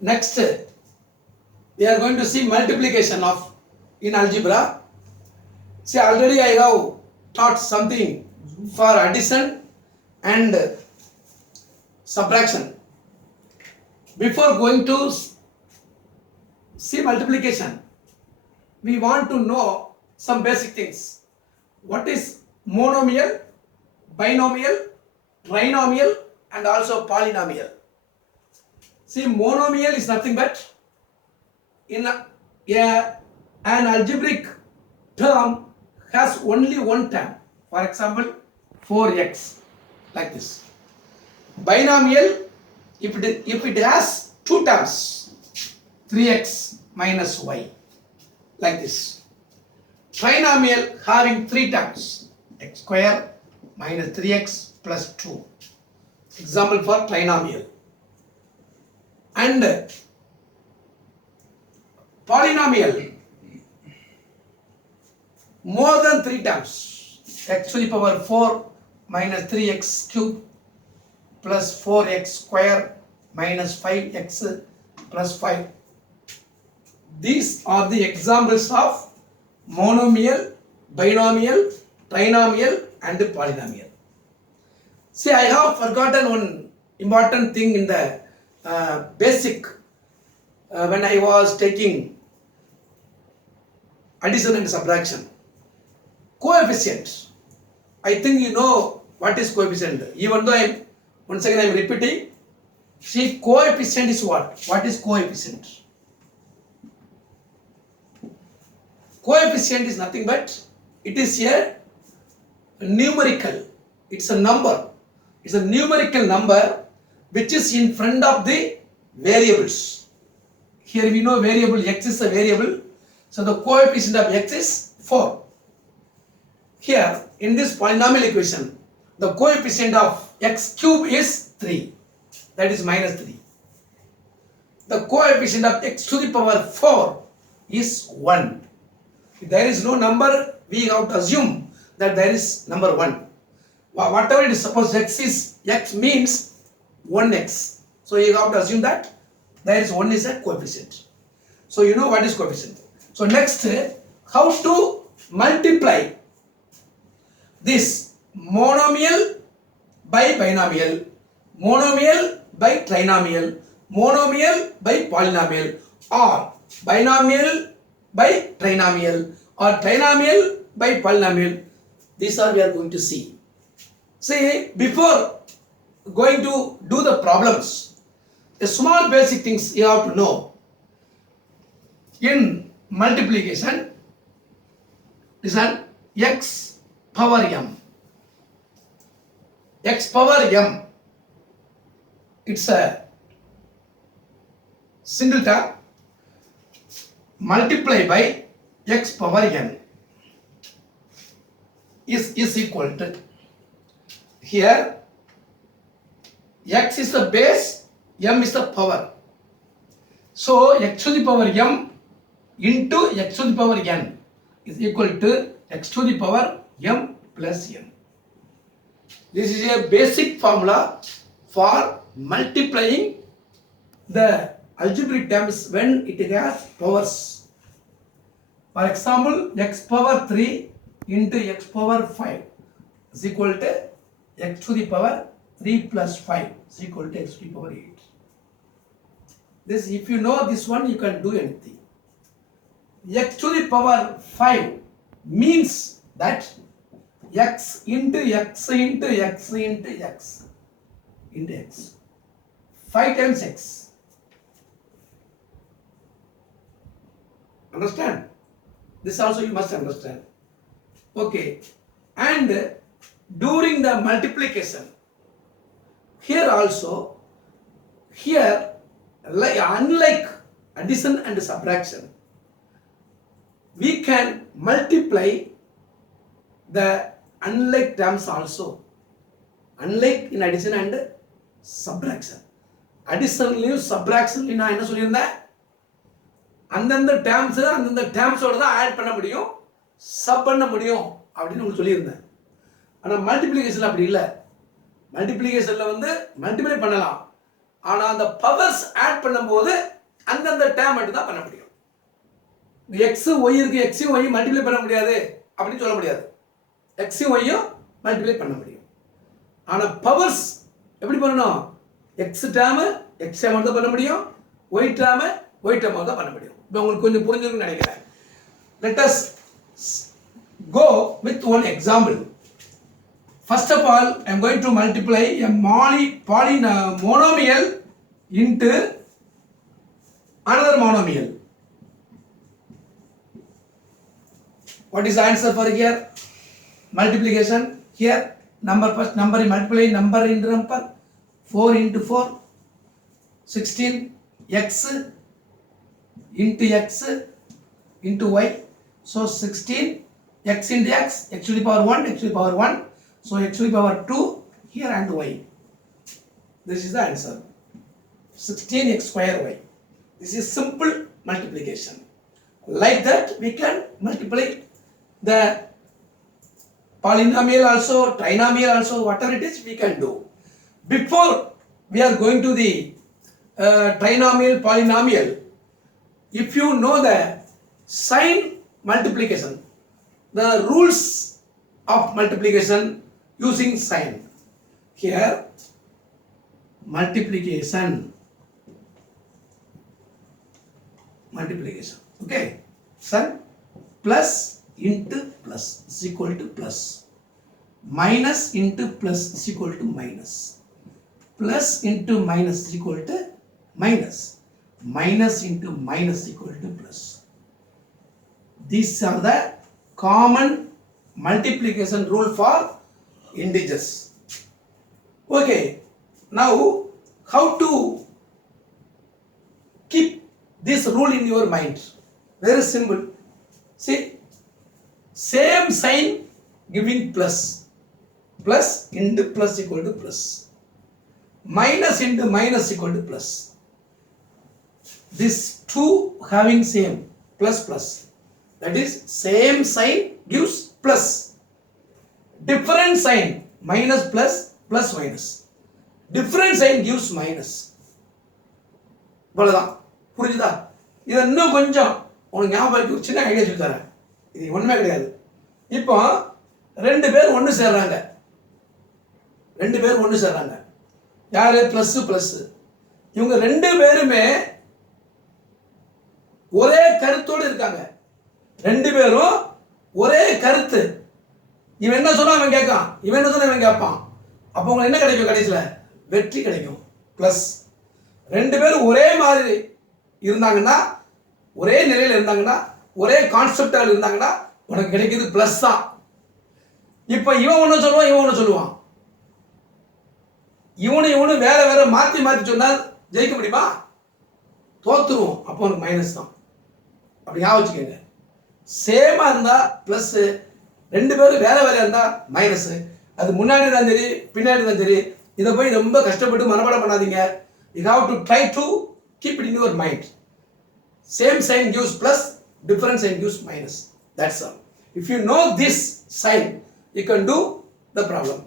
Next, we are going to see multiplication of in algebra. See, already I have taught something for addition and subtraction. Before going to see multiplication, we want to know some basic things. What is monomial, binomial, trinomial, and also polynomial? See, monomial is nothing but an algebraic term has only one term. For example, 4x, like this. Binomial, if it has two terms, 3x minus y, like this. Trinomial having three terms, x square minus 3x plus 2. Example for trinomial. And polynomial, more than three terms, x to the power 4 minus 3x cube plus 4x square minus 5x plus 5. These are the examples of monomial, binomial, trinomial and polynomial. See, I have forgotten one important thing in the basic when I was taking addition and subtraction. Coefficient. I think you know what is coefficient. Even though once again I am repeating. See, coefficient is what? What is coefficient? Coefficient is nothing but it is a numerical. It's a number. It's a numerical number which is in front of the variables. Here we know variable x is a variable. So the coefficient of x is 4. Here in this polynomial equation, the coefficient of x cube is 3. That is minus 3. The coefficient of x to the power 4 is 1. If there is no number, we have to assume that there is number 1. Whatever it is, suppose x means 1x. So you have to assume that there is 1 is a coefficient. So you know what is coefficient. So next, how to multiply this monomial by binomial, monomial by trinomial, monomial by polynomial, or binomial by trinomial, or trinomial by polynomial. These are we are going to see. See, before going to do the problems, a small basic things you have to know. In multiplication, listen, x power m. X power m, it's a single term, multiply by x power n is equal to, here x is the base, m is the power. So x to the power m into x to the power n is equal to x to the power m plus n. This is a basic formula for multiplying the algebraic terms when it has powers. For example, x power 3 into x power 5 is equal to x to the power 3 plus 5 is equal to x to the power 8. This, if you know this one, you can do anything. X to the power 5 means that x into x into x into x into x. 5 times x. Understand? This also you must understand. Okay. And during the multiplication, here also, here, unlike addition and subtraction, we can multiply the unlike terms also. Unlike in addition and subtraction. Addition, subtraction, நான் என்ன சொல்லியிருந்தேன், அந்தந்த டேர்ம்ஸோட தான் add பண்ண முடியும், sub பண்ண முடியும் அப்படின்னு உங்களுக்கு சொல்லியிருந்தேன். ஆனால் மல்டிப்ளிகேஷனில் அப்படி இல்லை. மல்டிப்ளிகேஷனில் மல்டிப்ளை பண்ணலாம், ஆனா அந்த பவர்ஸ் ஆட் பண்ணும்போது அந்தந்த டேர்ம் மட்டும் தான் பண்ண முடியும். எக்ஸ் ஒய் இருக்கு, எக்ஸையும் ஒய்யும் மல்டிப்ளை பண்ண முடியாது அப்படின்னு சொல்ல முடியாது. எக்ஸையும் ஒய்யும் மல்டிப்ளை பண்ண முடியும். ஆனால் பவர்ஸ் எப்படி பண்ணணும்? எக்ஸ் டேர்மு எக்ஸ் டேர்ம் தான் பண்ண முடியும், ஒய் டேர்மு ஒய் டேர்ம் தான் பண்ண முடியும். இப்போ உங்களுக்கு கொஞ்சம் புரிஞ்சிருக்குன்னு நினைக்கிறேன். Let us go with one example. First of all, I am going to multiply a monomial into another monomial. What is the answer for here? Multiplication. Here number first number multiply number into number. 4 into 4 16 x into x into y. So 16 x into x, x to the power 1, x to the power 1. So x to the power 2 here and y. This is the answer. 16x square y. This is simple multiplication. Like that we can multiply the polynomial also, trinomial also, whatever it is we can do. Before we are going to the trinomial, polynomial, if you know the sign multiplication, the rules of multiplication using sign. Here multiplication, okay, son, plus into plus is equal to plus, minus into plus is equal to minus, plus into minus is equal to minus, minus into minus is equal to plus. These are the common multiplication rule for integers. Okay, now how to keep this rule in your mind? Very simple. See, same sign giving plus, plus into plus equal to plus, minus into minus equal to plus. This two having same plus plus, that is same sign gives plus, different sign minus plus plus minus, different sign gives minus. இவ்வளவுதான். புரிஞ்சுதா? இதை இன்னும் கொஞ்சம் உனக்கு ஞாபகம் சின்ன idea சொல்லி தரேன். இது ஒண்ணுமே கிடையாது. இப்போ ரெண்டு பேர் ஒன்று சேர்றாங்க, யாரு? Plus plus. இவங்க ரெண்டு பேருமே ஒரே கருத்தோடு இருக்காங்க, ரெண்டு பேரும் ஒரே கருத்து. இவன் என்ன சொன்னா அவன் கேட்கான், இவன் என்ன சொன்னா இவன் கேட்பான். அப்போ உங்களுக்கு என்ன கிடைக்கும்? கடைசியில் வெற்றி கிடைக்கும். பிளஸ் ரெண்டு பேரும் ஒரே மாதிரி இருந்தாங்கன்னா, ஒரே நிலையில் இருந்தாங்கன்னா, ஒரே கான்செப்டாக இருந்தாங்கன்னா உனக்கு கிடைக்கிறது பிளஸ் தான். இப்போ இவன் ஒன்று சொல்லுவான், இவன் ஒன்று சொல்லுவான். இவனு வேற வேற மாற்றி சொன்னால் ஜெயிக்க முடியுமா? தோத்துருவோம். அப்போ உனக்கு மைனஸ் தான். அப்படி ஞாபகம் வச்சுக்கோங்க. சேமா இருந்தா பிளஸ், ரெண்டு பேரும் வேற வேற இருந்தா மைனஸ். அது முன்னாடி தான் சரி பின்னாடி தான் சரி. இதை போய் ரொம்ப கஷ்டப்பட்டு மனப்பாடம் பண்ணாதீங்க. You have to try to keep it in your mind. Same sign gives plus, different sign gives minus. That's all. If you know this sign, you can do the problem.